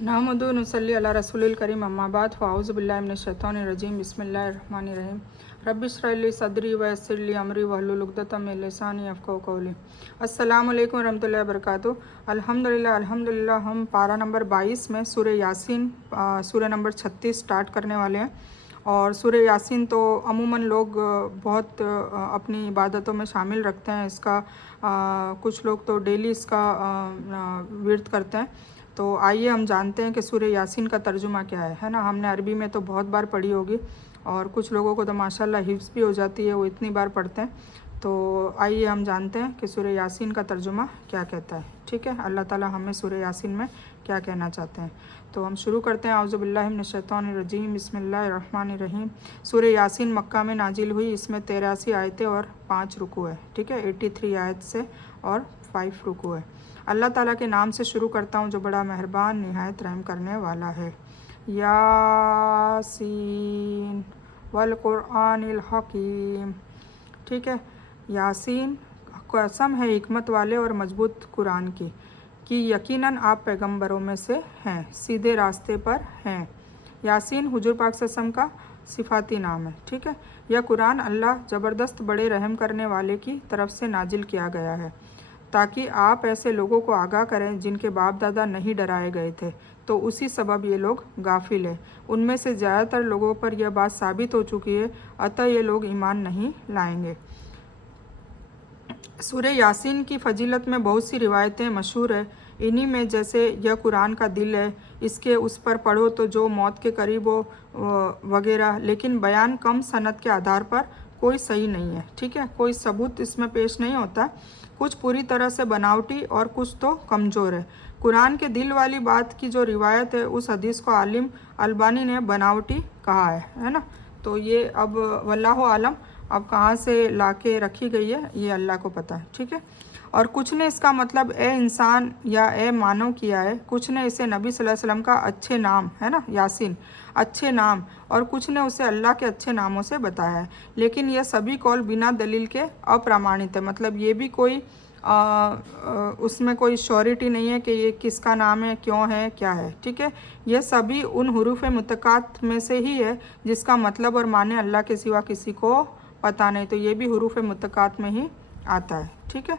नहमदु नसल्ली अला रसूलिल करीम अम्मा बाद फ़ाऊज़ु बिल्लाहि मिनश शैतानिर रजीम बिस्मिल्लाहिर रहमानिर रहीम रब्बि इश्रह ली सदरी व यस्सिर ली अमरी वहलुल उक़दतम मिन लिसानी यफ़क़हू क़ौली। अस्सलामु अलैकुम व रहमतुल्लाहि व बरकातुहू। अल्हम्दुलिल्लाह हम पारा नंबर 22 में सूरह यासीन सूरह नंबर 36 स्टार्ट करने वाले हैं। और सूरह यासीन तो अमूमन लोग बहुत अपनी इबादतों में शामिल रखते हैं। इसका कुछ लोग तो डेली इसका विर्द करते हैं। तो आइए हम जानते हैं कि सूरह यासीन का तर्जुमा क्या है ना। हमने अरबी में तो बहुत बार पढ़ी होगी और कुछ लोगों को तो माशाल्लाह हिफ्ज़ भी हो जाती है, वो इतनी बार पढ़ते हैं। तो आइए हम जानते हैं कि सूरह यासीन का तर्जुमा क्या कहता है। ठीक है, अल्लाह ताला हमें सूरह यासीन में क्या कहना चाहते हैं। तो हम शुरू करते हैं। औज़ु बिल्लाहि मिनश शैतानिर रजीम बिस्मिल्लाहिर रहमानिर रहीम। सूरह यासीन मक्का में नाजिल हुई। इसमें 83 आयतें और 5 रुकू है। ठीक है, 83 आयत से और 5 रुकू है। अल्लाह ताला के नाम से शुरू करता हूँ जो बड़ा मेहरबान निहायत रहम करने वाला है। यासीन वल कुरआनिल हकीम। ठीक है, यासीन कसम है हिकमत वाले और मजबूत कुरान की कि यकीनन आप पैगंबरों में से हैं, सीधे रास्ते पर हैं। यासीन हुजूर पाक सल्लल्लाहु अलैहि वसल्लम का सिफाती नाम है। ठीक है, यह कुरान अल्लाह ज़बरदस्त बड़े रहम करने वाले की तरफ से नाजिल किया गया है ताकि आप ऐसे लोगों को आगाह करें जिनके बाप दादा नहीं डराए गए थे, तो उसी सबब ये लोग गाफिल हैं। उनमें से ज़्यादातर लोगों पर यह बात साबित हो चुकी है, अतः ये लोग ईमान नहीं लाएंगे। सूरह यासीन की फ़जीलत में बहुत सी रिवायतें मशहूर है। इन्हीं में जैसे यह कुरान का दिल है, इसके उस पर पढ़ो तो जो मौत के करीब हो वगैरह, लेकिन बयान कम सनद के आधार पर कोई सही नहीं है। ठीक है, कोई सबूत इसमें पेश नहीं होता। कुछ पूरी तरह से बनावटी और कुछ तो कमज़ोर है। कुरान के दिल वाली बात की जो रिवायत है उस हदीस को आलिम अलबानी ने बनावटी कहा है ना। तो ये अब वल्लाहु आलम अब कहाँ से लाके रखी गई है ये अल्लाह को पता है। ठीक है, और कुछ ने इसका मतलब ए इंसान या ए मानव किया है, कुछ ने इसे नबी सल्लल्लाहु अलैहि वसल्लम का अच्छे नाम है ना यासीन अच्छे नाम, और कुछ ने उसे अल्लाह के अच्छे नामों से बताया है। लेकिन यह सभी कौल बिना दलील के अप्रमाणित है। मतलब ये भी कोई उसमें कोई श्योरिटी नहीं है कि ये किसका नाम है, क्यों है, क्या है। ठीक है, यह सभी उन हुरूफ मुतक़ात में से ही है जिसका मतलब और माने अल्लाह के सिवा किसी को पता नहीं। तो ये भी हुरूफ मुतक़ात में ही आता है। ठीक है,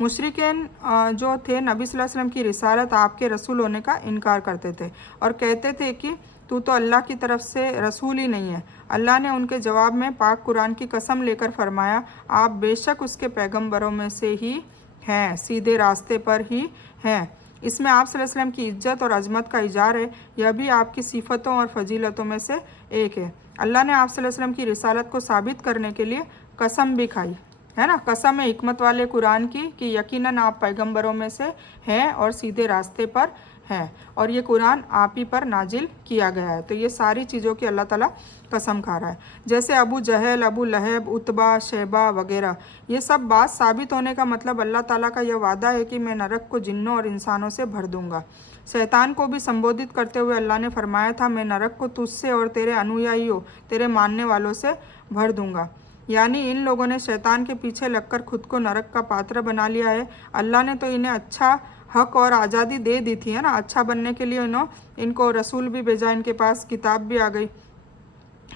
मुशरिकीन जो थे नबी सल्लल्लाहु अलैहि वसल्लम की रिसालत आपके रसूल होने का इनकार करते थे और कहते थे कि तू तो अल्लाह की तरफ से रसूल ही नहीं है। अल्लाह ने उनके जवाब में पाक कुरान की कसम लेकर फरमाया, आप बेशक उसके पैगंबरों में से ही हैं, सीधे रास्ते पर ही हैं। इसमें आप सल्लल्लाहु अलैहि वसल्लम की इज्जत और अजमत का इजार है। यह भी आपकी सिफ़तों और फजीलतों में से एक है। अल्लाह ने आप सल्लल्लाहु अलैहि वसल्लम की रिसालत को साबित करने के लिए कसम भी खाई है ना। कसम है हिकमत वाले कुरान की कि यकीनन आप पैगंबरों में से हैं और सीधे रास्ते पर हैं, और ये कुरान आप ही पर नाजिल किया गया है। तो ये सारी चीज़ों की अल्लाह ताला कसम खा रहा है। जैसे अबू जहल, अबू लहब, उतबा, शैबा वगैरह, ये सब बात साबित होने का मतलब अल्लाह ताला का यह वादा है कि मैं नरक को जिन्नों और इंसानों से भर दूंगा। शैतान को भी संबोधित करते हुए अल्लाह ने फरमाया था, मैं नरक को तुझसे और तेरे अनुयायियों, तेरे मानने वालों से भर दूंगा। यानी इन लोगों ने शैतान के पीछे लगकर खुद को नरक का पात्र बना लिया है। अल्लाह ने तो इन्हें अच्छा हक और आज़ादी दे दी थी है ना। अच्छा बनने के लिए इनको रसूल भी भेजा, इनके पास किताब भी आ गई,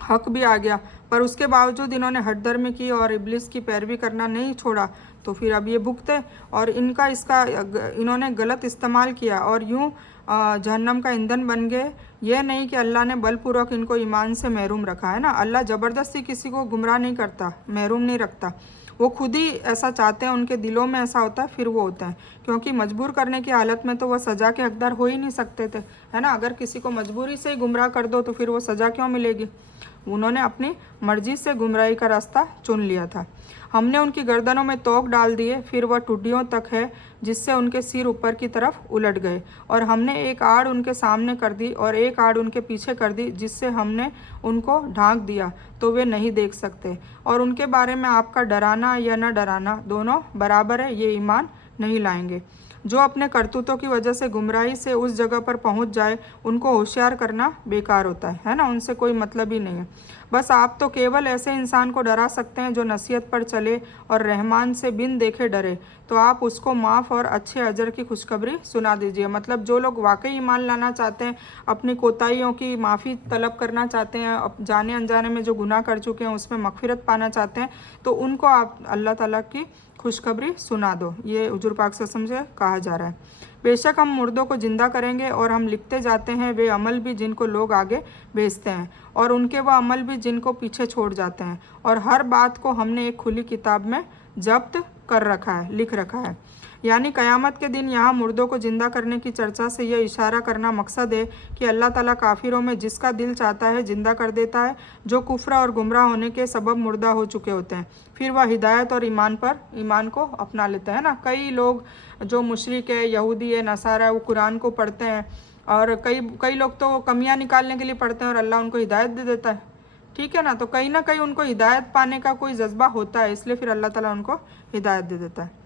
हक भी आ गया, पर उसके बावजूद इन्होंने हठधर्मी की और इब्लिस की पैरवी करना नहीं छोड़ा। तो फिर अब ये भुगते और इन्होंने गलत इस्तेमाल किया और यूँ जहन्नम का ईंधन बन गए। यह नहीं कि अल्लाह ने बलपूर्वक इनको ईमान से महरूम रखा है ना। अल्लाह ज़बरदस्ती किसी को गुमराह नहीं करता, महरूम नहीं रखता। वो खुद ही ऐसा चाहते हैं, उनके दिलों में ऐसा होता है, फिर वो होता है। क्योंकि मजबूर करने की हालत में तो वह सज़ा के हकदार हो ही नहीं सकते थे है ना। अगर किसी को मजबूरी से ही गुमराह कर दो तो फिर वो सज़ा क्यों मिलेगी। उन्होंने अपनी मर्जी से गुमराही का रास्ता चुन लिया था। हमने उनकी गर्दनों में तोक डाल दिए, फिर वह टुड्डियों तक है जिससे उनके सिर ऊपर की तरफ उलट गए, और हमने एक आड़ उनके सामने कर दी और एक आड़ उनके पीछे कर दी, जिससे हमने उनको ढांक दिया तो वे नहीं देख सकते। और उनके बारे में आपका डराना या न डराना दोनों बराबर है, ये ईमान नहीं लाएंगे। जो अपने करतूतों की वजह से गुमराही से उस जगह पर पहुंच जाए उनको होशियार करना बेकार होता है ना, उनसे कोई मतलब ही नहीं है। बस आप तो केवल ऐसे इंसान को डरा सकते हैं जो नसीहत पर चले और रहमान से बिन देखे डरे, तो आप उसको माफ़ और अच्छे अजर की खुशखबरी सुना दीजिए। मतलब जो लोग वाकई ईमान लाना चाहते हैं, अपनी कोताहियों की माफ़ी तलब करना चाहते हैं, जाने अनजाने में जो गुनाह कर चुके हैं उसमें मगफिरत पाना चाहते हैं, तो उनको आप अल्लाह ताला की खुशखबरी सुना दो। ये हुजूर पाक सल्लल्लाहु अलैहि वसल्लम से कहा जा रहा है। बेशक हम मुर्दों को जिंदा करेंगे और हम लिखते जाते हैं वे अमल भी जिनको लोग आगे भेजते हैं और उनके वह अमल भी जिनको पीछे छोड़ जाते हैं, और हर बात को हमने एक खुली किताब में जब्त कर रखा है, लिख रखा है। यानी क़यामत के दिन यहाँ मुर्दों को जिंदा करने की चर्चा से यह इशारा करना मकसद है कि अल्लाह ताला काफिरों में जिसका दिल चाहता है जिंदा कर देता है, जो कुफ्र और गुमराह होने के सबब मुर्दा हो चुके होते हैं, फिर वह हिदायत और ईमान को अपना लेते हैं ना। कई लोग जो मुशरिक है, यहूदी है, नसारा है, वो कुरान को पढ़ते हैं और कई लोग तो कमियां निकालने के लिए पढ़ते हैं और अल्लाह उनको हिदायत दे देता है, ठीक है ना। तो कहीं ना कहीं उनको हिदायत पाने का कोई जज्बा होता है, इसलिए फिर अल्लाह ताला उनको हिदायत दे देता है।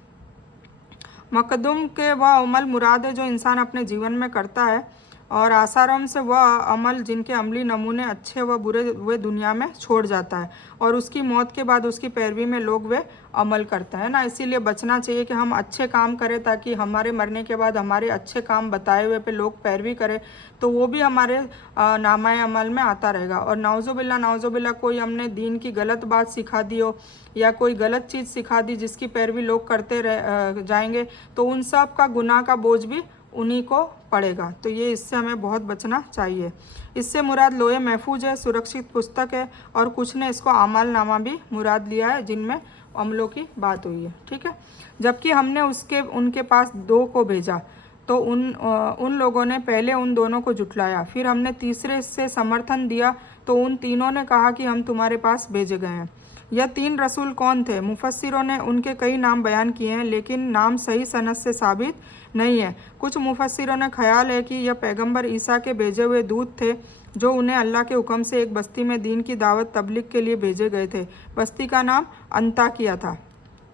मकदूम के वह अमल मुराद है जो इंसान अपने जीवन में करता है, और आसाराम से वह अमल जिनके अमली नमूने अच्छे व बुरे वे दुनिया में छोड़ जाता है और उसकी मौत के बाद उसकी पैरवी में लोग वे अमल करते हैं ना। इसीलिए बचना चाहिए कि हम अच्छे काम करें ताकि हमारे मरने के बाद हमारे अच्छे काम बताए हुए पे लोग पैरवी करें, तो वो भी हमारे नामाए अमल में आता रहेगा। और नाउज़ुबिल्ला कोई हमने दीन की गलत बात सिखा दी हो या कोई गलत चीज़ सिखा दी जिसकी पैरवी लोग करते जाएंगे, तो उन सब का गुनाह का बोझ भी उन्हीं को पड़ेगा। तो ये इससे हमें बहुत बचना चाहिए। इससे मुराद लोहे महफूज है, सुरक्षित पुस्तक है, और कुछ ने इसको आमाल नामा भी मुराद लिया है जिनमें अमलों की बात हुई है, ठीक है। जबकि हमने उनके पास 2 को भेजा, तो उन लोगों ने पहले उन दोनों को जुटलाया, फिर हमने तीसरे से समर्थन दिया, तो उन तीनों ने कहा कि हम तुम्हारे पास भेजे गए हैं। यह 3 रसूल कौन थे? मुफस्सिरों ने उनके कई नाम बयान किए हैं, लेकिन नाम सही सनद से साबित नहीं है। कुछ मुफस्सिरों ने ख्याल है कि यह पैगंबर ईसा के भेजे हुए दूत थे जो उन्हें अल्लाह के हुक्म से एक बस्ती में दीन की दावत तबलीग के लिए भेजे गए थे। बस्ती का नाम अंताकिया था,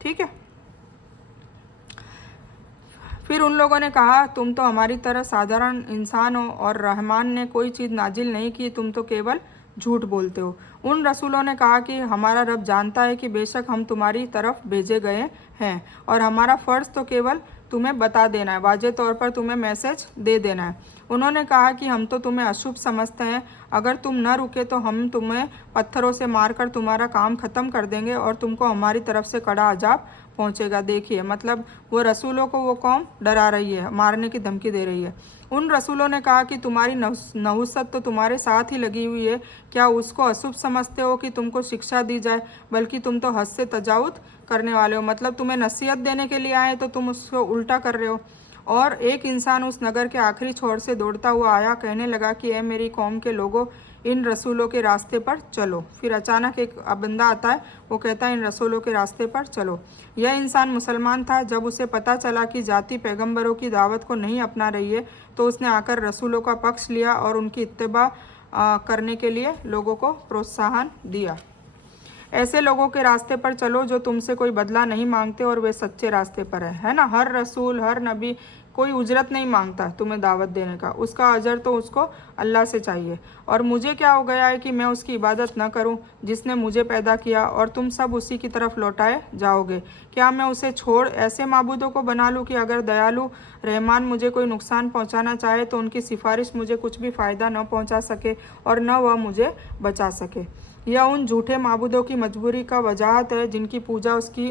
ठीक है। फिर उन लोगों ने कहा, तुम तो हमारी तरह साधारण इंसान हो और रहमान ने कोई चीज़ नाजिल नहीं की, तुम तो केवल झूठ बोलते हो। उन रसूलों ने कहा कि हमारा रब जानता है कि बेशक हम तुम्हारी तरफ भेजे गए हैं और हमारा फ़र्ज़ तो केवल तुम्हें बता देना है, वाज़े तौर पर तुम्हें मैसेज दे देना है। उन्होंने कहा कि हम तो तुम्हें अशुभ समझते हैं, अगर तुम न रुके तो हम तुम्हें पत्थरों से मारकर तुम्हारा काम ख़त्म कर देंगे और तुमको हमारी तरफ से कड़ा अजाब पहुंचेगा। देखिए, मतलब वो रसूलों को वो कौम डरा रही है, मारने की धमकी दे रही है। उन रसूलों ने कहा कि तुम्हारी नहुसत तो तुम्हारे साथ ही लगी हुई है, क्या उसको अशुभ समझते हो कि तुमको शिक्षा दी जाए, बल्कि तुम तो हद से तजावुज़ करने वाले हो। मतलब तुम्हें नसीहत देने के लिए आए तो तुम उसको उल्टा कर रहे हो। और एक इंसान उस नगर के आखिरी छोर से दौड़ता हुआ आया, कहने लगा कि ए मेरी कौम के लोगों, इन रसूलों के रास्ते पर चलो। फिर अचानक एक बंदा आता है, वो कहता है इन रसूलों के रास्ते पर चलो। यह इंसान मुसलमान था। जब उसे पता चला कि जाति पैगंबरों की दावत को नहीं अपना रही है, तो उसने आकर रसूलों का पक्ष लिया और उनकी इत्तिबा करने के लिए लोगों को प्रोत्साहन दिया। ऐसे लोगों के रास्ते पर चलो जो तुमसे कोई बदला नहीं मांगते और वे सच्चे रास्ते पर है ना। हर रसूल, हर नबी कोई उजरत नहीं मांगता तुम्हें दावत देने का, उसका अजर तो उसको अल्लाह से चाहिए। और मुझे क्या हो गया है कि मैं उसकी इबादत न करूं जिसने मुझे पैदा किया, और तुम सब उसी की तरफ लौटाए जाओगे। क्या मैं उसे छोड़ ऐसे माबूदों को बना लूं कि अगर दयालु रहमान मुझे कोई नुकसान पहुंचाना चाहे तो उनकी सिफारिश मुझे कुछ भी फ़ायदा न पहुंचा सके और न वह मुझे बचा सके। यह उन झूठे माबूदों की मजबूरी का वजाहत है जिनकी पूजा उसकी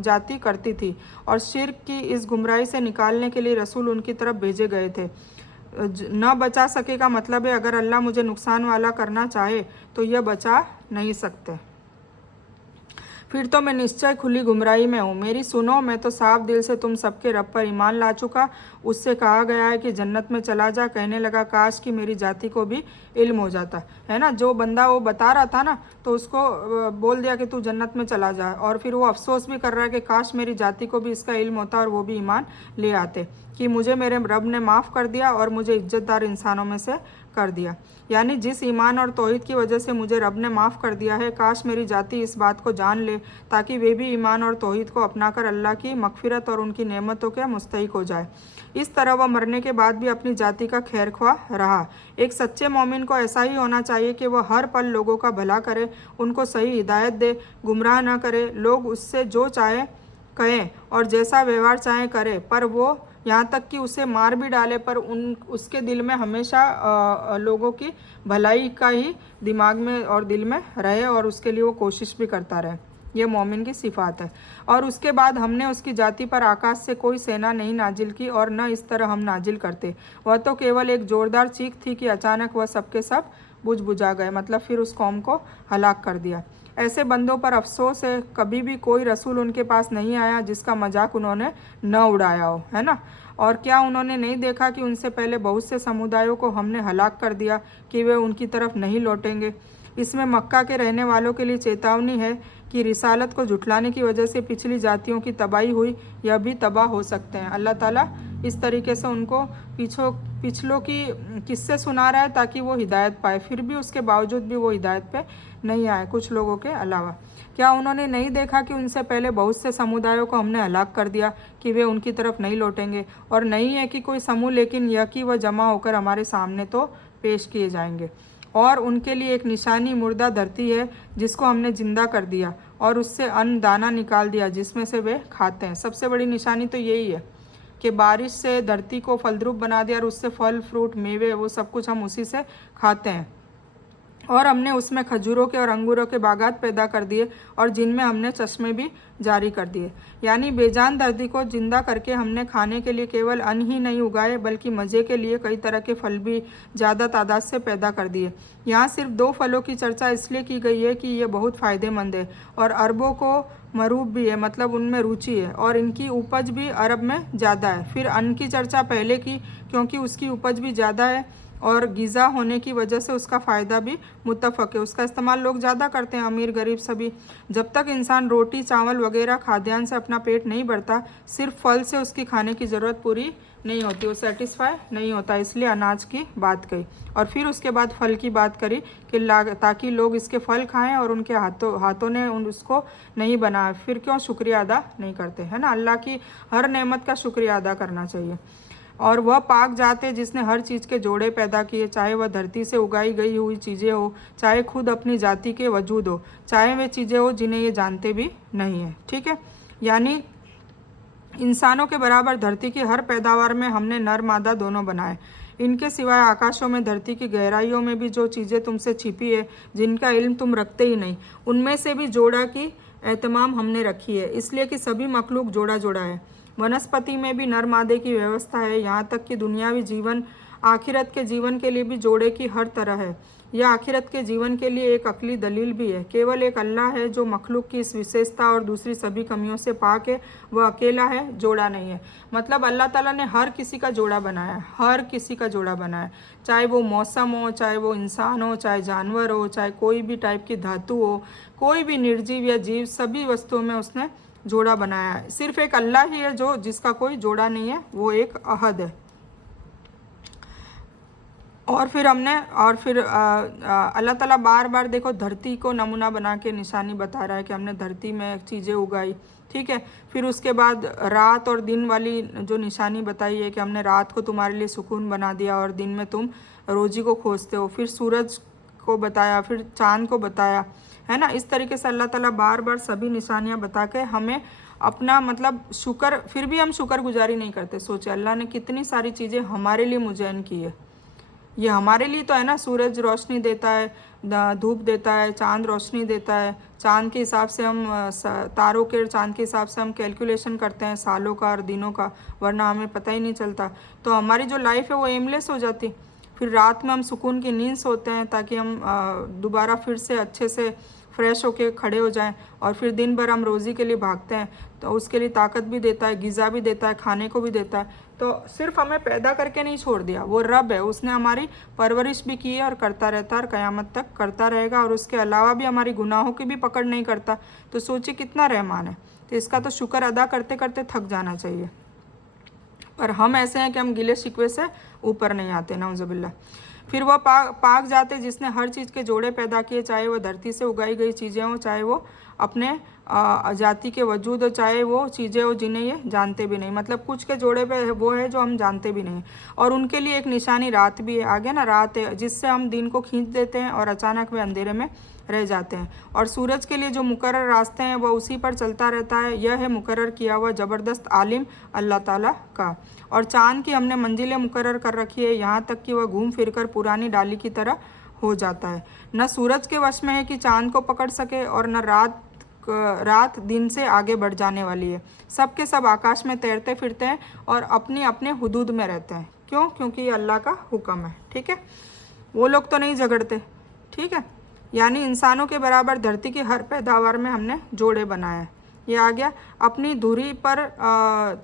जाति करती थी, और शिर्क की इस गुमराही से निकालने के लिए रसूल उनकी तरफ भेजे गए थे। न बचा सके का मतलब है अगर अल्लाह मुझे नुकसान वाला करना चाहे तो यह बचा नहीं सकते। फिर तो मैं निश्चय खुली गुमराही में हूँ। मेरी सुनो, मैं तो साफ दिल से तुम सबके रब पर ईमान ला चुका, उससे कहा गया है कि जन्नत में चला जा। कहने लगा काश कि मेरी जाति को भी इल्म हो जाता, है ना। जो बंदा वो बता रहा था ना, तो उसको बोल दिया कि तू जन्नत में चला जा, और फिर वो अफसोस भी कर रहा है कि काश मेरी जाति को भी इसका इल्म होता और वो भी ईमान ले आते, कि मुझे मेरे रब ने माफ़ कर दिया और मुझे इज्जतदार इंसानों में से कर दिया। यानी जिस ईमान और तौहीद की वजह से मुझे रब ने माफ़ कर दिया है, काश मेरी जाति इस बात को जान ले ताकि वे भी ईमान और तौहीद को अपनाकर अल्लाह की मगफिरत और उनकी नेमतों के मुस्तहिक हो जाए। इस तरह वह मरने के बाद भी अपनी जाति का खैरख्वाह रहा। एक सच्चे मोमिन को ऐसा ही होना चाहिए कि वह हर पल लोगों का भला करे, उनको सही हिदायत दे, गुमराह न करे। लोग उससे जो चाहे कहें और जैसा व्यवहार चाहे करे, पर वो यहाँ तक कि उसे मार भी डाले, पर उसके दिल में हमेशा लोगों की भलाई का ही दिमाग में और दिल में रहे और उसके लिए वो कोशिश भी करता रहे। ये मोमिन की सिफात है। और उसके बाद हमने उसकी जाति पर आकाश से कोई सेना नहीं नाजिल की और न इस तरह हम नाजिल करते। वह तो केवल एक ज़ोरदार चीख थी कि अचानक वह सबके सब बुझ बुझा गए, मतलब फिर उस कौम को हलाक कर दिया। ऐसे बंदों पर अफसोस है, कभी भी कोई रसूल उनके पास नहीं आया जिसका मजाक उन्होंने न उड़ाया हो, है ना। और क्या उन्होंने नहीं देखा कि उनसे पहले बहुत से समुदायों को हमने हलाक कर दिया कि वे उनकी तरफ नहीं लौटेंगे। इसमें मक्का के रहने वालों के लिए चेतावनी है कि रिसालत को झुठलाने की वजह से पिछली जातियों की तबाही हुई, यह भी तबाह हो सकते हैं। अल्लाह ताला इस तरीके से उनको पिछलों की किस्से सुना रहा है ताकि वो हिदायत पाए, फिर भी उसके बावजूद भी वो हिदायत पे नहीं आए, कुछ लोगों के अलावा। क्या उन्होंने नहीं देखा कि उनसे पहले बहुत से समुदायों को हमने हलाक कर दिया कि वे उनकी तरफ नहीं लौटेंगे, और नहीं है कि कोई समूह, लेकिन यह कि वह जमा होकर हमारे सामने तो पेश किए जाएंगे। और उनके लिए एक निशानी मुर्दा धरती है जिसको हमने जिंदा कर दिया और उससे अन्न दाना निकाल दिया जिसमें से वे खाते हैं। सबसे बड़ी निशानी तो यही है कि बारिश से धरती को फलद्रुप बना दिया और उससे फल फ्रूट मेवे वो सब कुछ हम उसी से खाते हैं। और हमने उसमें खजूरों के और अंगूरों के बागात पैदा कर दिए और जिनमें हमने चश्मे भी जारी कर दिए। यानी बेजान धरती को जिंदा करके हमने खाने के लिए केवल अन्न ही नहीं उगाए बल्कि मज़े के लिए कई तरह के फल भी ज़्यादा तादाद से पैदा कर दिए। यहाँ सिर्फ 2 फलों की चर्चा इसलिए की गई है कि ये बहुत फ़ायदेमंद है और अरबों को मरूब भी है, मतलब उनमें रुचि है, और इनकी उपज भी अरब में ज़्यादा है। फिर अन्न की चर्चा पहले की क्योंकि उसकी उपज भी ज़्यादा है और ग़िज़ा होने की वजह से उसका फ़ायदा भी मुत्तफ़क़ है, उसका इस्तेमाल लोग ज़्यादा करते हैं, अमीर गरीब सभी। जब तक इंसान रोटी चावल वगैरह खाद्यान्न से अपना पेट नहीं भरता, सिर्फ फल से उसकी खाने की ज़रूरत पूरी नहीं होती, वो सेटिस्फाई नहीं होता, इसलिए अनाज की बात कही। और फिर उसके बाद फल की बात करी कि ताकि लोग इसके फल खाएं और उनके हाथों ने उसको नहीं बनाया, फिर क्यों शुक्रिया अदा नहीं करते, है ना। अल्लाह की हर नेमत का शुक्रिया अदा करना चाहिए। और वह पाक जात है जिसने हर चीज़ के जोड़े पैदा किए, चाहे वह धरती से उगाई गई हुई चीज़ें हो, चाहे खुद अपनी जाति के वजूद हो, चाहे वे चीज़ें हो जिन्हें ये जानते भी नहीं है। ठीक है, यानी इंसानों के बराबर धरती की हर पैदावार में हमने नर मादा दोनों बनाए। इनके सिवाय आकाशों में धरती की गहराइयों में भी जो चीज़ें तुमसे छिपी है, जिनका इल्म तुम रखते ही नहीं, उनमें से भी जोड़ा की एहतमाम हमने रखी है, इसलिए कि सभी मखलूक जोड़ा जोड़ा है। वनस्पति में भी नर मादे की व्यवस्था है, यहाँ तक कि दुनियावी जीवन आखिरत के जीवन के लिए भी जोड़े की हर तरह है। यह आखिरत के जीवन के लिए एक अकली दलील भी है। केवल एक अल्लाह है जो मखलूक की इस विशेषता और दूसरी सभी कमियों से पाक है, वह अकेला है, जोड़ा नहीं है। मतलब अल्लाह ताला ने हर किसी का जोड़ा बनाया, हर किसी का जोड़ा बनाया, चाहे वो मौसम हो, चाहे वो इंसान हो, चाहे जानवर हो, चाहे कोई भी टाइप की धातु हो, कोई भी निर्जीव या जीव, सभी वस्तुओं में उसने जोड़ा बनाया है। सिर्फ एक अल्लाह ही है जो जिसका कोई जोड़ा नहीं है, वो एक अहद है। और फिर अल्लाह ताला बार बार देखो धरती को नमूना बना के निशानी बता रहा है कि हमने धरती में चीज़ें उगाई। ठीक है, फिर उसके बाद रात और दिन वाली जो निशानी बताई है कि हमने रात को तुम्हारे लिए सुकून बना दिया और दिन में तुम रोजी को खोजते हो। फिर सूरज को बताया, फिर चाँद को बताया, है ना। इस तरीके से अल्लाह ताला बार बार सभी निशानियाँ बता के हमें अपना मतलब शुक्र, फिर भी हम शुक्रगुजारी नहीं करते। सोचे अल्लाह ने कितनी सारी चीज़ें हमारे लिए मुज़य्यन की है, ये हमारे लिए तो है ना। सूरज रोशनी देता है, धूप देता है, चांद रोशनी देता है, चांद के हिसाब से हम तारों के चांद के हिसाब से हम कैलकुलेशन करते हैं सालों का और दिनों का, वरना हमें पता ही नहीं चलता। तो हमारी जो लाइफ है वो एमलेस हो जाती। फिर रात में हम सुकून की नींद सोते हैं ताकि हम दोबारा फिर से अच्छे से फ्रेश होके खड़े हो जाएं, और फिर दिन भर हम रोज़ी के लिए भागते हैं, तो उसके लिए ताकत भी देता है, ग़िज़ा भी देता है, खाने को भी देता है। तो सिर्फ हमें पैदा करके नहीं छोड़ दिया, वो रब है, उसने हमारी परवरिश भी की है और करता रहता है और क़यामत तक करता रहेगा, और उसके अलावा भी हमारी गुनाहों की भी पकड़ नहीं करता। तो सोचिए कितना रहमान है। तो इसका तो शुक्र अदा करते करते थक जाना चाहिए। पर हम ऐसे हैं कि हम गिले शिकवे से ऊपर नहीं आते, नाउज़ुबिल्लाह। फिर वह पाक जाते जिसने हर चीज़ के जोड़े पैदा किए, चाहे वो धरती से उगाई गई चीज़ें हों, चाहे वो अपने जाति के वजूद हो, चाहे वो चीज़ें हो जिन्हें ये जानते भी नहीं। मतलब कुछ के जोड़े पे वो है जो हम जानते भी नहीं। और उनके लिए एक निशानी रात भी है, आगे ना रात है, जिससे हम दिन को खींच देते हैं और अचानक वे अंधेरे में रह जाते हैं। और सूरज के लिए जो मुकर्रर रास्ते हैं वह उसी पर चलता रहता है। यह है मुकर्रर किया हुआ ज़बरदस्त आलिम अल्लाह ताला का। और चाँद की हमने मंजिलें मुकर्रर कर रखी है, यहाँ तक कि वह घूम फिर कर पुरानी डाली की तरह हो जाता है। न सूरज के वश में है कि चाँद को पकड़ सके, और न रात दिन से आगे बढ़ जाने वाली है। सब के सब आकाश में तैरते फिरते हैं और अपनी अपने हुदूद में रहते हैं। क्यों? क्योंकि ये अल्लाह का हुक्म है। ठीक है, वो लोग तो नहीं झगड़ते। ठीक है, यानी इंसानों के बराबर धरती की हर पैदावार में हमने जोड़े बनाए हैं। ये आ गया, अपनी धुरी पर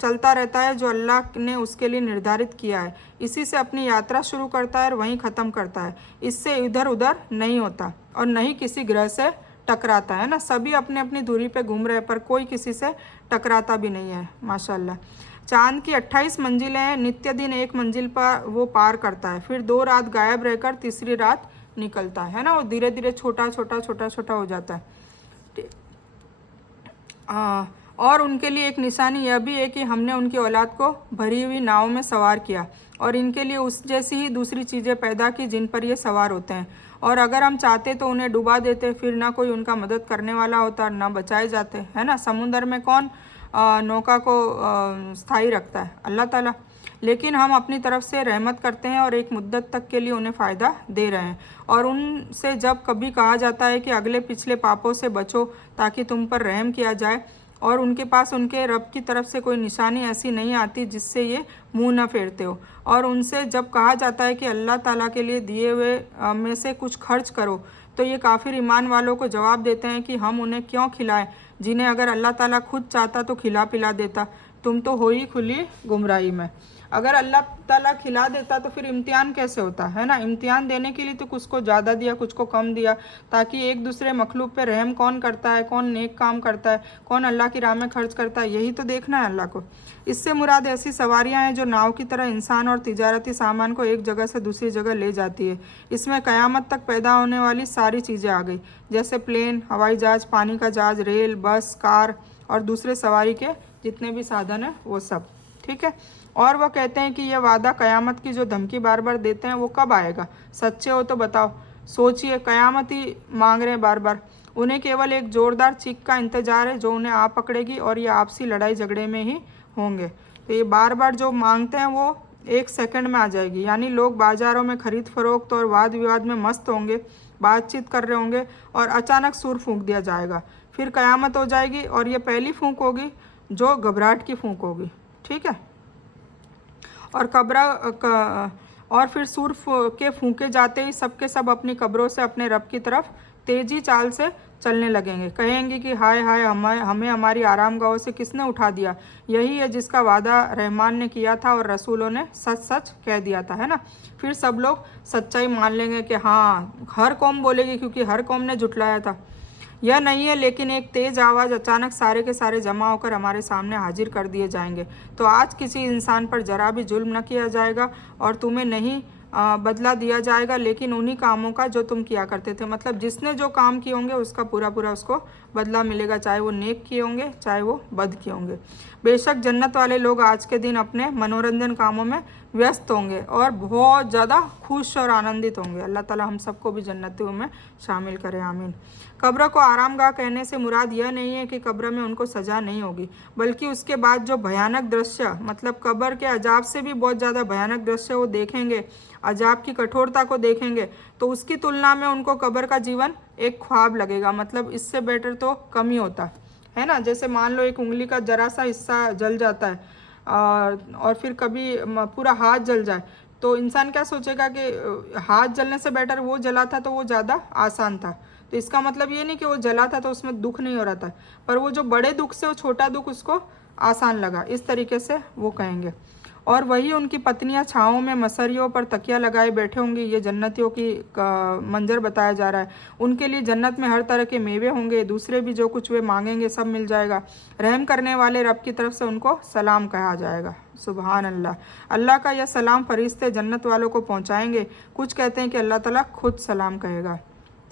चलता रहता है जो अल्लाह ने उसके लिए निर्धारित किया है। इसी से अपनी यात्रा शुरू करता है और वहीं ख़त्म करता है। इससे इधर उधर नहीं होता और नहीं किसी ग्रह से टकराता है ना। सभी अपने अपनी धुरी पे घूम रहे हैं, पर कोई किसी से टकराता भी नहीं है, माशाल्लाह। चाँद की 28 मंजिलें हैं, नित्य दिन एक मंजिल पर वो पार करता है, फिर 2 रात गायब रहकर तीसरी रात निकलता है ना। वो धीरे धीरे छोटा छोटा छोटा छोटा हो जाता है। और उनके लिए एक निशानी यह भी है कि हमने उनकी औलाद को भरी हुई नाव में सवार किया, और इनके लिए उस जैसी ही दूसरी चीज़ें पैदा की जिन पर ये सवार होते हैं। और अगर हम चाहते तो उन्हें डुबा देते, फिर ना कोई उनका मदद करने वाला होता, ना बचाए जाते, है ना। समुद्र में कौन नौका को स्थायी रखता है? अल्लाह ताला। लेकिन हम अपनी तरफ से रहमत करते हैं और एक मुद्दत तक के लिए उन्हें फ़ायदा दे रहे हैं। और उनसे जब कभी कहा जाता है कि अगले पिछले पापों से बचो ताकि तुम पर रहम किया जाए, और उनके पास उनके रब की तरफ से कोई निशानी ऐसी नहीं आती जिससे ये मुंह न फेरते हो, और उनसे जब कहा जाता है कि अल्लाह ताला के लिए दिए हुए में से कुछ खर्च करो, तो ये काफिर ईमान वालों को जवाब देते हैं कि हम उन्हें क्यों खिलाएं, जिन्हें अगर अल्लाह ताला खुद चाहता तो खिला पिला देता। तुम तो हो ही खुली गुमराही में। अगर अल्लाह ताला खिला देता तो फिर इम्तिहान कैसे होता है ना। इम्तिहान देने के लिए तो कुछ को ज़्यादा दिया, कुछ को कम दिया, ताकि एक दूसरे मखलूक पे रहम कौन करता है, कौन नेक काम करता है, कौन अल्लाह की राह में खर्च करता है, यही तो देखना है अल्लाह को। इससे मुराद ऐसी सवारियाँ हैं जो नाव की तरह इंसान और तिजारती सामान को एक जगह से दूसरी जगह ले जाती है। इसमें क़यामत तक पैदा होने वाली सारी चीज़ें आ गई, जैसे प्लेन, हवाई जहाज़, पानी का जहाज़, रेल, बस, कार और दूसरे सवारी के जितने भी साधन हैं वो सब। ठीक है, और वह कहते हैं कि यह वादा क़यामत की जो धमकी बार बार देते हैं वो कब आएगा? सच्चे हो तो बताओ। सोचिए, क़यामत ही मांग रहे हैं बार बार। उन्हें केवल एक ज़ोरदार चीख का इंतज़ार है जो उन्हें आ पकड़ेगी, और ये आपसी लड़ाई झगड़े में ही होंगे। तो ये बार बार जो मांगते हैं वो 1 सेकंड में आ जाएगी। यानी लोग बाज़ारों में खरीद फरोख्त और वाद विवाद में मस्त होंगे, बातचीत कर रहे होंगे, और अचानक सुर फूंक दिया जाएगा। फिर क़यामत हो जाएगी, और ये पहली फूंक होगी जो घबराहट की फूंक होगी। ठीक है, और फिर सुर के फूंके जाते ही सब के सब अपनी कब्रों से अपने रब की तरफ तेजी चाल से चलने लगेंगे। कहेंगे कि हाय हाय, हमें हमारी आरामगाहों से किसने उठा दिया। यही है जिसका वादा रहमान ने किया था और रसूलों ने सच सच कह दिया था, है ना। फिर सब लोग सच्चाई मान लेंगे कि हाँ, हर कौम बोलेगी, क्योंकि हर कौम ने जुटलाया था। यह नहीं है, लेकिन एक तेज़ आवाज़ अचानक सारे के सारे जमा होकर हमारे सामने हाजिर कर दिए जाएंगे। तो आज किसी इंसान पर जरा भी जुल्म न किया जाएगा और तुम्हें नहीं बदला दिया जाएगा, लेकिन उन्हीं कामों का जो तुम किया करते थे। मतलब जिसने जो काम किए होंगे उसका पूरा पूरा उसको बदला मिलेगा, चाहे वो नेक किए होंगे चाहे वो बद किए होंगे। बेशक जन्नत वाले लोग आज के दिन अपने मनोरंजन कामों में व्यस्त होंगे और बहुत ज़्यादा खुश और आनंदित होंगे। अल्लाह ताला हम सबको भी जन्नतियों में शामिल करे, आमीन। कब्र को आरामगाह कहने से मुराद यह नहीं है कि कब्र में उनको सज़ा नहीं होगी, बल्कि उसके बाद जो भयानक दृश्य, मतलब कब्र के अजाब से भी बहुत ज़्यादा भयानक दृश्य वो देखेंगे, अजाब की कठोरता को देखेंगे, तो उसकी तुलना में उनको कब्र का जीवन एक ख्वाब लगेगा। मतलब इससे बेटर तो कम ही होता है ना। जैसे मान लो एक उंगली का जरा सा हिस्सा जल जाता है और फिर कभी पूरा हाथ जल जाए, तो इंसान क्या सोचेगा कि हाथ जलने से बेटर वो जला था तो वो ज़्यादा आसान था। तो इसका मतलब ये नहीं कि वो जला था तो उसमें दुख नहीं हो रहा था, पर वो जो बड़े दुख से वो छोटा दुख उसको आसान लगा, इस तरीके से वो कहेंगे। और वही उनकी पत्नियां छाँव में मसरियों पर तकिया लगाए बैठे होंगी। ये जन्नतियों की मंजर बताया जा रहा है। उनके लिए जन्नत में हर तरह के मेवे होंगे, दूसरे भी जो कुछ वे मांगेंगे सब मिल जाएगा। रहम करने वाले रब की तरफ से उनको सलाम कहा जाएगा। सुबहान अल्लाह। अल्लाह का यह सलाम फरिश्ते जन्नत वालों को पहुँचाएंगे। कुछ कहते हैं कि अल्लाह ताला खुद सलाम कहेगा।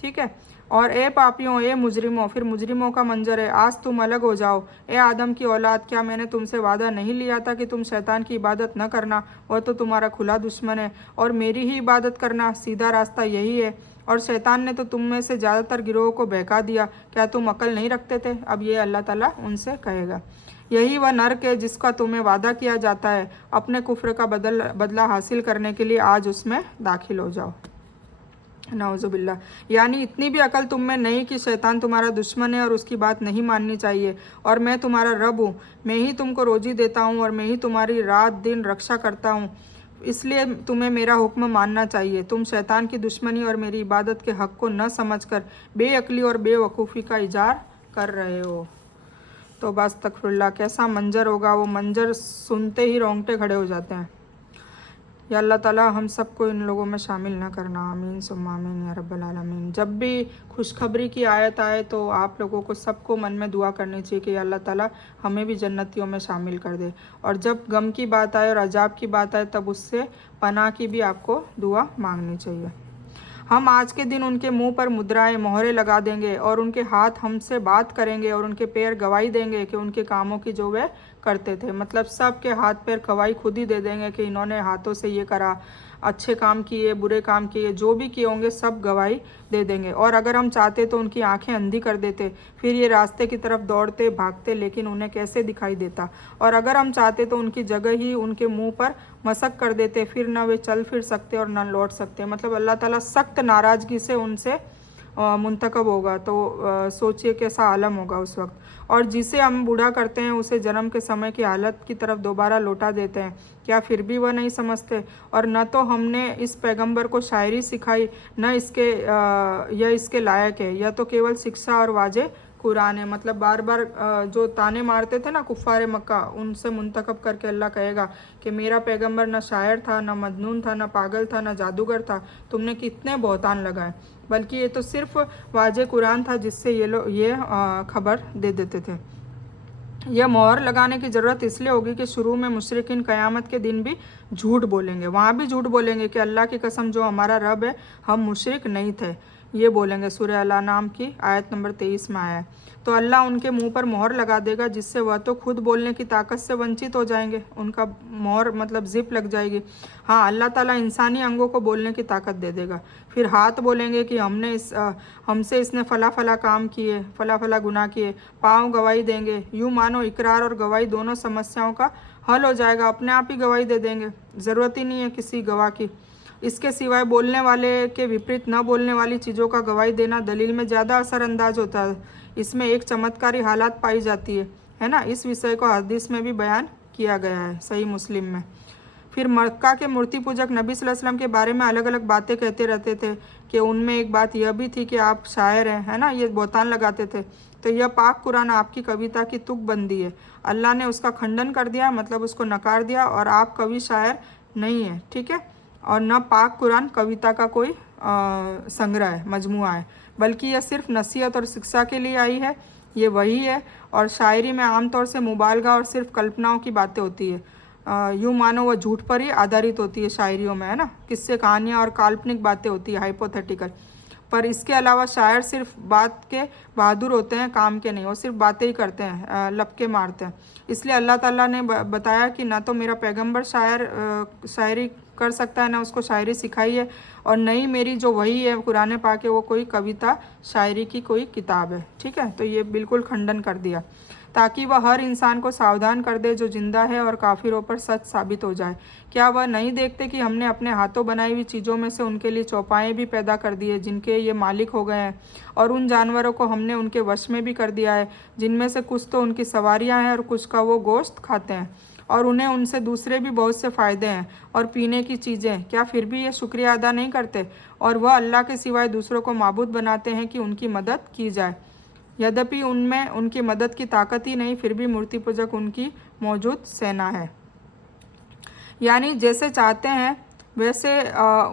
ठीक है। और ए पापियों, ए मुजरिमों, फिर मुजरिमों का मंजर है, आज तुम अलग हो जाओ। ए आदम की औलाद, क्या मैंने तुमसे वादा नहीं लिया था कि तुम शैतान की इबादत न करना, वह तो तुम्हारा खुला दुश्मन है, और मेरी ही इबादत करना, सीधा रास्ता यही है। और शैतान ने तो तुम में से ज़्यादातर गिरोह को बहका दिया, क्या तुम अकल नहीं रखते थे? अब ये अल्लाह ताला उनसे कहेगा। यही वह नर्क है जिसका तुम्हें वादा किया जाता है। अपने कुफ्र का बदला हासिल करने के लिए आज उसमें दाखिल हो जाओ। नाउजुबिल्ला। यानी इतनी भी अकल तुम में नहीं कि शैतान तुम्हारा दुश्मन है और उसकी बात नहीं माननी चाहिए। और मैं तुम्हारा रब हूँ, मैं ही तुमको रोजी देता हूँ और मैं ही तुम्हारी रात दिन रक्षा करता हूँ, इसलिए तुम्हें मेरा हुक्म मानना चाहिए। तुम शैतान की दुश्मनी और मेरी इबादत के हक़ को न समझकर बेअक्ली और बेवकूफ़ी का इजार कर रहे हो। तो बस तकफुल्ला, कैसा मंजर होगा। वो मंजर सुनते ही रोंगटे खड़े हो जाते हैं। या अल्लाह ताला हम सबको इन लोगों में शामिल ना करना। आमीन सुम्मा आमीन या रब्बल आलमीन। जब भी खुशखबरी की आयत आए तो आप लोगों को सबको मन में दुआ करनी चाहिए कि अल्लाह ताला हमें भी जन्नतियों में शामिल कर दे। और जब गम की बात आए और अजाब की बात आए तब उससे पनाह की भी आपको दुआ मांगनी चाहिए। हम आज के दिन उनके मुंह पर मुद्राएं मोहरें लगा देंगे और उनके हाथ हमसे बात करेंगे और उनके पैर गवाही देंगे कि उनके कामों की जो वे करते थे। मतलब सब के हाथ पैर गवाही खुद ही दे देंगे कि इन्होंने हाथों से ये करा, अच्छे काम किए, बुरे काम किए, जो भी किए होंगे सब गवाही दे देंगे। और अगर हम चाहते तो उनकी आंखें अंधी कर देते, फिर ये रास्ते की तरफ दौड़ते भागते, लेकिन उन्हें कैसे दिखाई देता। और अगर हम चाहते तो उनकी जगह ही उनके मुंह पर मसक कर देते, फिर न वे चल फिर सकते और न लौट सकते। मतलब अल्लाह ताला सख्त नाराज़गी से उनसे मुंतकब होगा। तो सोचिए कैसा आलम होगा उस वक्त। और जिसे हम बूढ़ा करते हैं उसे जन्म के समय की हालत की तरफ दोबारा लौटा देते हैं, क्या फिर भी वह नहीं समझते? और न तो हमने इस पैगंबर को शायरी सिखाई, न इसके यह इसके लायक है, यह तो केवल शिक्षा और वाजे कुरान है। मतलब बार बार जो ताने मारते थे ना कुफ़ार मक्का, उनसे मुंतखब करके अल्लाह कहेगा कि मेरा पैगंबर न शायर था, न मजनून था, न पागल था, न जादूगर था, तुमने कितने बहतान लगाए, बल्कि ये तो सिर्फ वाजे कुरान था जिससे ये लोग ये खबर दे देते थे। यह मोहर लगाने की ज़रूरत इसलिए होगी कि शुरू में मुशरिकीन क़यामत के दिन भी झूठ बोलेंगे, वहाँ भी झूठ बोलेंगे कि अल्लाह की कसम जो हमारा रब है हम मुशरिक नहीं थे, ये बोलेंगे। सूरह अल नाम की आयत नंबर 23 में आया है। तो अल्लाह उनके मुंह पर मोहर लगा देगा जिससे वह तो खुद बोलने की ताकत से वंचित हो जाएंगे, उनका मोहर मतलब जिप लग जाएगी। हाँ, अल्लाह ताला इंसानी अंगों को बोलने की ताकत दे देगा। फिर हाथ बोलेंगे कि हमसे इसने फ़ला फ़ला काम किए, फ़ला फ़ला गुनाह किए। पाँव गवाही देंगे। यूँ मानो इकरार और गवाही दोनों समस्याओं का हल हो जाएगा, अपने आप ही गवाही दे देंगे, ज़रूरत ही नहीं है किसी गवाह की। इसके सिवाय बोलने वाले के विपरीत न बोलने वाली चीज़ों का गवाही देना दलील में ज़्यादा असरअंदाज होता है। इसमें एक चमत्कारी हालात पाई जाती है ना। इस विषय को हदीस में भी बयान किया गया है, सही मुस्लिम में। फिर मक्का के मूर्ति पूजक नबी सल्लल्लाहु अलैहि वसल्लम के बारे में अलग अलग बातें कहते रहते थे कि उनमें एक बात यह भी थी कि आप शायर हैं, है ना, ये बहतान लगाते थे। तो यह पाक कुरान आपकी कविता की तुकबंदी है। अल्लाह ने उसका खंडन कर दिया, मतलब उसको नकार दिया, और आप कवि शायर नहीं है, ठीक है। और न पाक कुरान कविता का कोई संग्रह है, मजमुआ है, बल्कि यह सिर्फ नसीहत और शिक्षा के लिए आई है। ये वही है। और शायरी में आमतौर से मुबालगा और सिर्फ कल्पनाओं की बातें होती है। यूँ मानो वह झूठ पर ही आधारित होती है शायरियों में, है ना। किस्से कहानियाँ और काल्पनिक बातें होती है, हाइपोथेटिकल। पर इसके अलावा शायर सिर्फ बात के बहादुर होते हैं, काम के नहीं। वो सिर्फ बातें ही करते हैं, लपके मारते हैं। इसलिए अल्लाह ताला ने बताया कि ना तो मेरा पैगंबर शायरी कर सकता है, ना उसको शायरी सिखाई है, और नहीं मेरी जो वही है कुरान पाक है वो कोई कविता शायरी की कोई किताब है, ठीक है। तो ये बिल्कुल खंडन कर दिया ताकि वह हर इंसान को सावधान कर दे जो जिंदा है और काफिरों पर सच साबित हो जाए। क्या वह नहीं देखते कि हमने अपने हाथों बनाई हुई चीज़ों में से उनके लिए चौपाएँ भी पैदा कर दी है जिनके ये मालिक हो गए हैं, और उन जानवरों को हमने उनके वश में भी कर दिया है जिनमें से कुछ तो उनकी सवारियाँ हैं और कुछ का वो गोश्त खाते हैं, और उन्हें उनसे दूसरे भी बहुत से फ़ायदे हैं और पीने की चीज़ें। क्या फिर भी ये शुक्रिया अदा नहीं करते? और वह अल्लाह के सिवाय दूसरों को माबूद बनाते हैं कि उनकी मदद की जाए। यद्यपि उनमें उनकी मदद की ताकत ही नहीं, फिर भी मूर्ति पूजक उनकी मौजूद सेना है। यानी जैसे चाहते हैं वैसे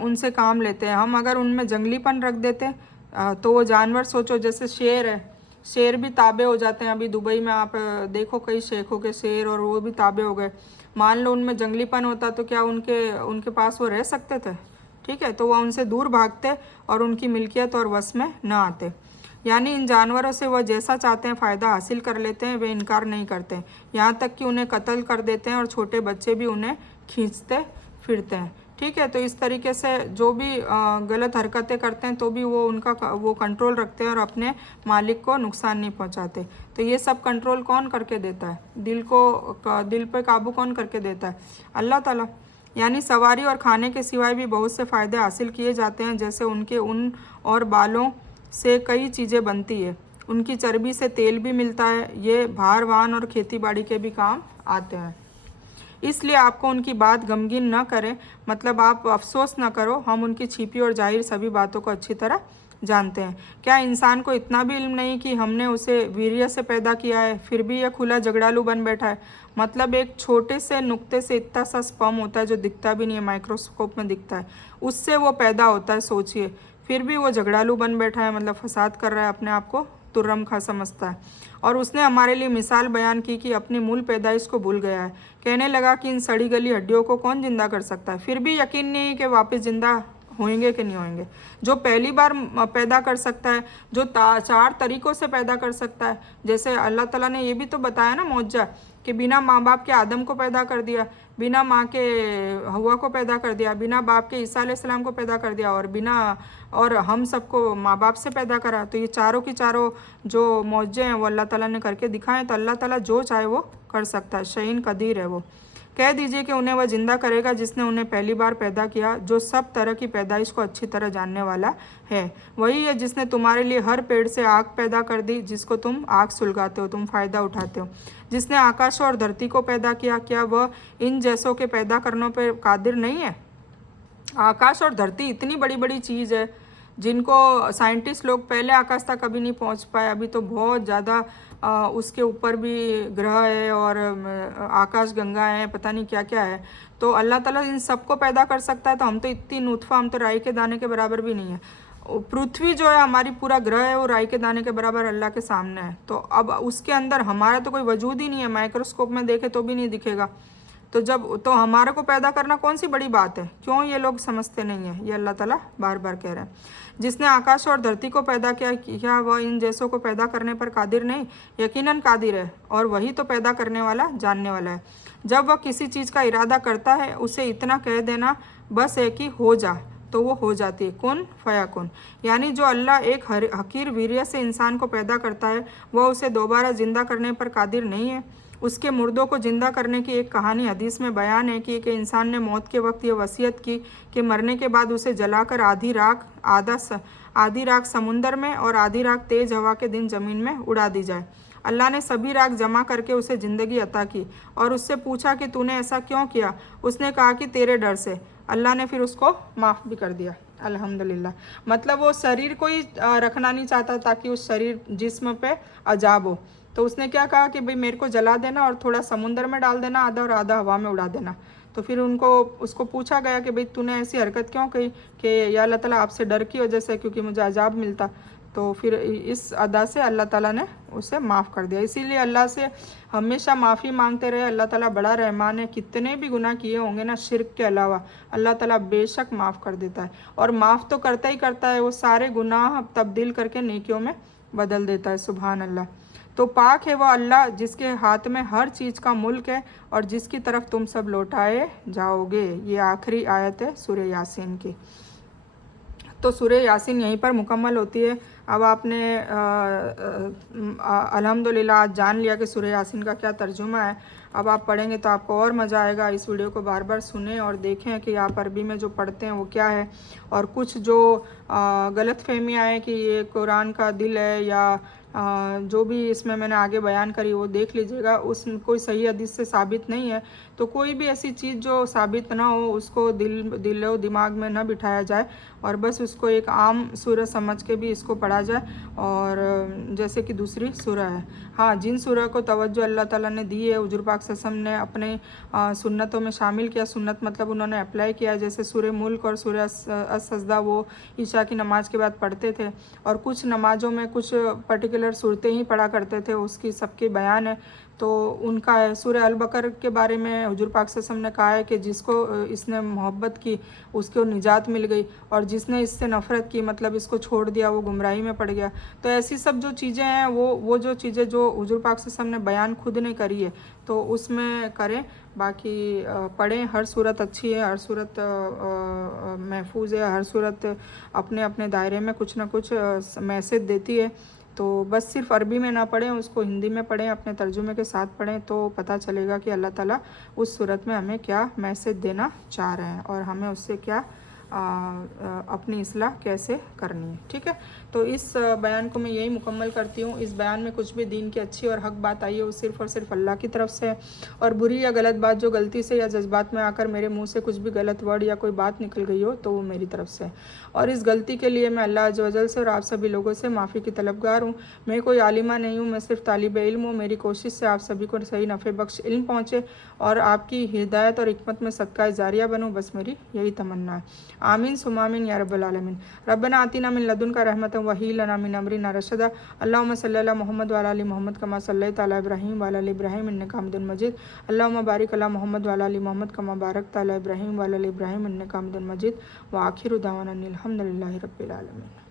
उनसे काम लेते हैं हम। अगर उनमें जंगलीपन रख देते तो वो जानवर, सोचो जैसे शेर है, शेर भी ताबे हो जाते हैं। अभी दुबई में आप देखो कई शेखों के शेर, और वो भी ताबे हो गए। मान लो उनमें जंगलीपन होता तो क्या उनके उनके पास वो रह सकते थे? ठीक है, तो वह उनसे दूर भागते और उनकी मिल्कियत और वश में न आते। यानी इन जानवरों से वह जैसा चाहते हैं फ़ायदा हासिल कर लेते हैं, वे इनकार नहीं करते, यहाँ तक कि उन्हें कत्ल कर देते हैं और छोटे बच्चे भी उन्हें खींचते फिरते हैं। ठीक है, तो इस तरीके से जो भी गलत हरकतें करते हैं तो भी वो उनका वो कंट्रोल रखते हैं और अपने मालिक को नुकसान नहीं पहुंचाते। तो ये सब कंट्रोल कौन करके देता है? दिल पे काबू कौन करके देता है? अल्लाह ताला। यानी सवारी और खाने के सिवाय भी बहुत से फ़ायदे हासिल किए जाते हैं, जैसे उनके ऊन और बालों से कई चीज़ें बनती है, उनकी चर्बी से तेल भी मिलता है, ये भार वाहन और खेती बाड़ी के भी काम आते हैं। इसलिए आपको उनकी बात गमगीन न करें, मतलब आप अफसोस न करो। हम उनकी छिपी और जाहिर सभी बातों को अच्छी तरह जानते हैं। क्या इंसान को इतना भी इल्म नहीं कि हमने उसे वीर्य से पैदा किया है, फिर भी यह खुला झगड़ालू बन बैठा है? मतलब एक छोटे से नुक्ते से इतना सा स्पर्म होता है जो दिखता भी नहीं है, माइक्रोस्कोप में दिखता है, उससे वो पैदा होता है, सोचिए। फिर भी वो झगड़ालू बन बैठा है, मतलब फसाद कर रहा है, अपने आप को तुर्रम खा समझता है। और उसने हमारे लिए मिसाल बयान की कि अपनी मूल पैदाइश को भूल गया है। कहने लगा कि इन सड़ी गली हड्डियों को कौन जिंदा कर सकता है? फिर भी यकीन नहीं कि वापस जिंदा होंगे कि नहीं होंगे। जो पहली बार पैदा कर सकता है, जो 4 तरीक़ों से पैदा कर सकता है, जैसे अल्लाह ताला ने ये भी तो बताया ना मौजज़ा कि बिना माँ बाप के आदम को पैदा कर दिया, बिना माँ के हवा को पैदा कर दिया, बिना बाप के ईसा अलैहिस्सलाम को पैदा कर दिया, और हम सबको माँ बाप से पैदा करा। तो ये चारों की चारों जो मौजे हैं वो अल्लाह ताला ने करके दिखाएं। तो अल्लाह ताला जो चाहे वो कर सकता है, शहीन कदीर है वो। कह दीजिए कि उन्हें वह जिंदा करेगा जिसने उन्हें पहली बार पैदा किया, जो सब तरह की पैदाइश को अच्छी तरह जानने वाला है। वही है जिसने तुम्हारे लिए हर पेड़ से आग पैदा कर दी, जिसको तुम आग सुलगाते हो, तुम फ़ायदा उठाते हो। जिसने आकाश और धरती को पैदा किया, क्या वह इन जैसों के पैदा करने पर कादिर नहीं है? आकाश और धरती इतनी बड़ी बड़ी चीज़ है जिनको साइंटिस्ट लोग पहले आकाश तक कभी नहीं पहुंच पाए। अभी तो बहुत ज़्यादा उसके ऊपर भी ग्रह है और आकाश गंगा है, पता नहीं क्या क्या है। तो अल्लाह ताला इन सबको पैदा कर सकता है। तो हम तो इतनी नुतफ़ा, हम तो राई के दाने के बराबर भी नहीं है। पृथ्वी जो है हमारी, पूरा ग्रह है, वो राई के दाने के बराबर अल्लाह के सामने है। तो अब उसके अंदर हमारा तो कोई वजूद ही नहीं है, माइक्रोस्कोप में देखे तो भी नहीं दिखेगा। तो हमारे को पैदा करना कौन सी बड़ी बात है? क्यों ये लोग समझते नहीं है? ये अल्लाह ताला बार बार कह रहे हैं। जिसने आकाश और धरती को पैदा किया, क्या वह इन जैसों को पैदा करने पर कादिर नहीं? यकीनन कादिर है, और वही तो पैदा करने वाला, जानने वाला है। जब वह किसी चीज़ का इरादा करता है, उसे इतना कह देना बस है कि हो जा, तो वो हो जाती है, कुन फयाकुन। यानी जो अल्लाह एक हकीर वीर्य से इंसान को पैदा करता है, वह उसे दोबारा जिंदा करने पर कादिर नहीं है? उसके मुर्दों को जिंदा करने की एक कहानी हदीस में बयान है कि एक इंसान ने मौत के वक्त ये वसीयत की कि मरने के बाद उसे जलाकर आधी राख समुंदर में और आधी राख तेज हवा के दिन ज़मीन में उड़ा दी जाए। अल्लाह ने सभी राख जमा करके उसे ज़िंदगी अता की और उससे पूछा कि तूने ऐसा क्यों किया? उसने कहा कि तेरे डर से। अल्लाह ने फिर उसको माफ़ भी कर दिया, अल्हम्दुलिल्लाह। मतलब वो शरीर को ही रखना नहीं चाहता ताकि उस शरीर जिस्म पे अजाब हो। तो उसने क्या कहा कि भाई मेरे को जला देना और थोड़ा समुंदर में डाल देना आधा, और आधा हवा में उड़ा देना। तो फिर उसको पूछा गया कि भाई तूने ऐसी हरकत क्यों की? कि या अल्लाह ताला आपसे डर की वजह से, क्योंकि मुझे अजाब मिलता। तो फिर इस अदा से अल्लाह ताला ने उसे माफ़ कर दिया। इसीलिए अल्लाह से हमेशा माफ़ी मांगते रहे। अल्लाह ताला बड़ा रहमान है, कितने भी गुनाह किए होंगे ना शिर्क के अलावा, अल्लाह ताला बेशक माफ़ कर देता है। और माफ़ तो करता ही करता है, वो सारे गुनाह तब्दील करके नेकियों में बदल देता है। सुभान अल्लाह। तो पाक है वह अल्लाह जिसके हाथ में हर चीज़ का मुल्क है और जिसकी तरफ तुम सब लौटाए जाओगे। ये आखिरी आयत है सूरह यासीन की। तो सूरह यासीन यहीं पर मुकम्मल होती है। अब आपने अल्हम्दुलिल्लाह आज जान लिया कि सूरह यासीन का क्या तर्जुमा है। अब आप पढ़ेंगे तो आपको और मज़ा आएगा। इस वीडियो को बार बार सुनें और देखें कि आप अरबी में जो पढ़ते हैं वो क्या है। और कुछ जो गलत फहमियाँ हैं कि ये कुरान का दिल है या जो भी इसमें मैंने आगे बयान करी वो देख लीजिएगा, उस कोई सही हदीस से साबित नहीं है। तो कोई भी ऐसी चीज़ जो साबित ना हो उसको दिलो दिमाग में ना बिठाया जाए और बस उसको एक आम सूरह समझ के भी इसको पढ़ा जाए। और जैसे कि दूसरी सूरह है, हाँ, जिन सूरह को तवज्जो अल्लाह ताला ने दी है, हुजूर पाक सल्लल्लाहु अलैहि वसल्लम ने अपने सुन्नतों में शामिल किया, सुन्नत मतलब उन्होंने अप्लाई किया, जैसे सूरह मुल्क और सूरह अस-सजदा वो ईशा की नमाज़ के बाद पढ़ते थे, और कुछ नमाज़ों में कुछ पर्टिकुलर सूरतें ही पढ़ा करते थे, उसकी सबके बयान है। तो उनका है सूरह अल बकर के बारे में हुजूर पाक सल्लल्लाहु अलैहि वसल्लम ने कहा है कि जिसको इसने मोहब्बत की उसको निजात मिल गई, और जिसने इससे नफ़रत की मतलब इसको छोड़ दिया वो गुमराही में पड़ गया। तो ऐसी सब जो चीज़ें हैं वो जो चीज़ें जो हुजूर पाक सल्लल्लाहु अलैहि वसल्लम ने बयान खुद ने करी है तो उसमें करें। बाकी पढ़ें, हर सूरत अच्छी है, हर सूरत महफूज है, हर सूरत अपने अपने दायरे में कुछ ना कुछ मैसेज देती है। तो बस सिर्फ अरबी में ना पढ़ें, उसको हिंदी में पढ़ें, अपने तर्जुमे के साथ पढ़ें, तो पता चलेगा कि अल्लाह ताला उस सूरत में हमें क्या मैसेज देना चाह रहे हैं और हमें उससे क्या अपनी इस्लाह कैसे करनी है। ठीक है, तो इस बयान को मैं यही मुकम्मल करती हूँ। इस बयान में कुछ भी दीन की अच्छी और हक बात आई है वो सिर्फ़ और सिर्फ अल्लाह की तरफ से है, और बुरी या गलत बात जो गलती से या जज्बात में आकर मेरे मुंह से कुछ भी गलत वर्ड या कोई बात निकल गई हो तो वो मेरी तरफ से है, और इस गलती के लिए मैं अल्लाह अज़्ज़ व जल से और आप सभी लोगों से माफ़ी की तलबगार हूँ। मैं कोई आलिमा नहीं हूँ, मैं सिर्फ तालिब इल्म हूँ। मेरी कोशिश से आप सभी को सही नफ़े बख्श इल्म पहुँचे और आपकी हिदायत और हिकमत में सदका जारिया बनूँ, बस मेरी यही तमन्ना है। आमीन सुम्मा आमीन या रब्बल आलमीन। रब्बना आतिना मिन लदुनका रहमतन व ही लना मिन अमरिना रशदा। अल्लाहुम्मा सल्ली अला मोहम्मद व अला आलि मोहम्मद कमा सल्लैता अला इब्राहीम व अला आलि इब्राहीम इन्नका हमीदुम मजीद। अल्लाहुम्मा बारिक अला मोहम्मद व अला आलि मोहम्मद कमा बारकता अला इब्राहीम व अला आलि इब्राहीम इन्नका हमीदुम मजीद। व आखिरु दावाना अनिल हम्दुलिल्लाहि रब्बिल आलमीन।